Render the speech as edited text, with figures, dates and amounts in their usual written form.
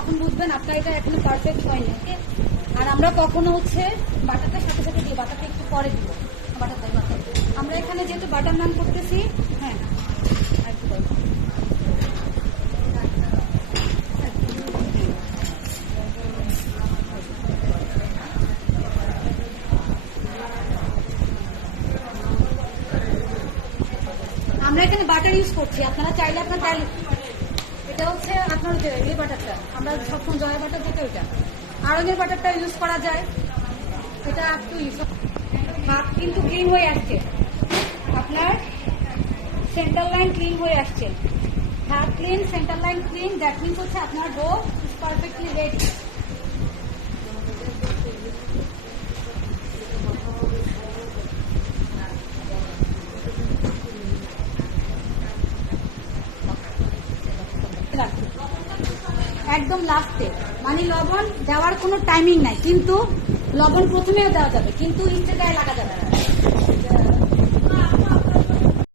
তখন বুঝবেন আপনার এটা এখনো পারফেক্ট হয়নি। ওকে, আর আমরা কখনো হচ্ছে বাটারটা সাথে সাথে দিই, বাটারটা একটু পরে দিব। বাটার আমরা এখানে যেহেতু বাটার নান করতেছি, হ্যাঁ একদম আমরা এখানে বাটার ইউজ করছি। আপনারা চাইলে আপনার চাইলে এটা হচ্ছে আপনার এই বাটারটা, আমরা সবসময় জয়া বাটার থেকে ওইটা আড়ঙের বাটারটা ইউজ করা যায়। এটা একটু হাত কিন্তু ক্লিন হয়ে আসছে, আপনার সেন্টার লাইন ক্লিন হয়ে আসছে, হাত clean, centre line clean, that means হচ্ছে আপনার ডো ইজ পারফেক্টলি রেডি। একদম লাস্টে, মানে লবণ দেওয়ার কোনো টাইমিং নাই, কিন্তু লবণ প্রথমেও দেওয়া যাবে, কিন্তু ইচ্ছে গায়ে লাগা যাবে না।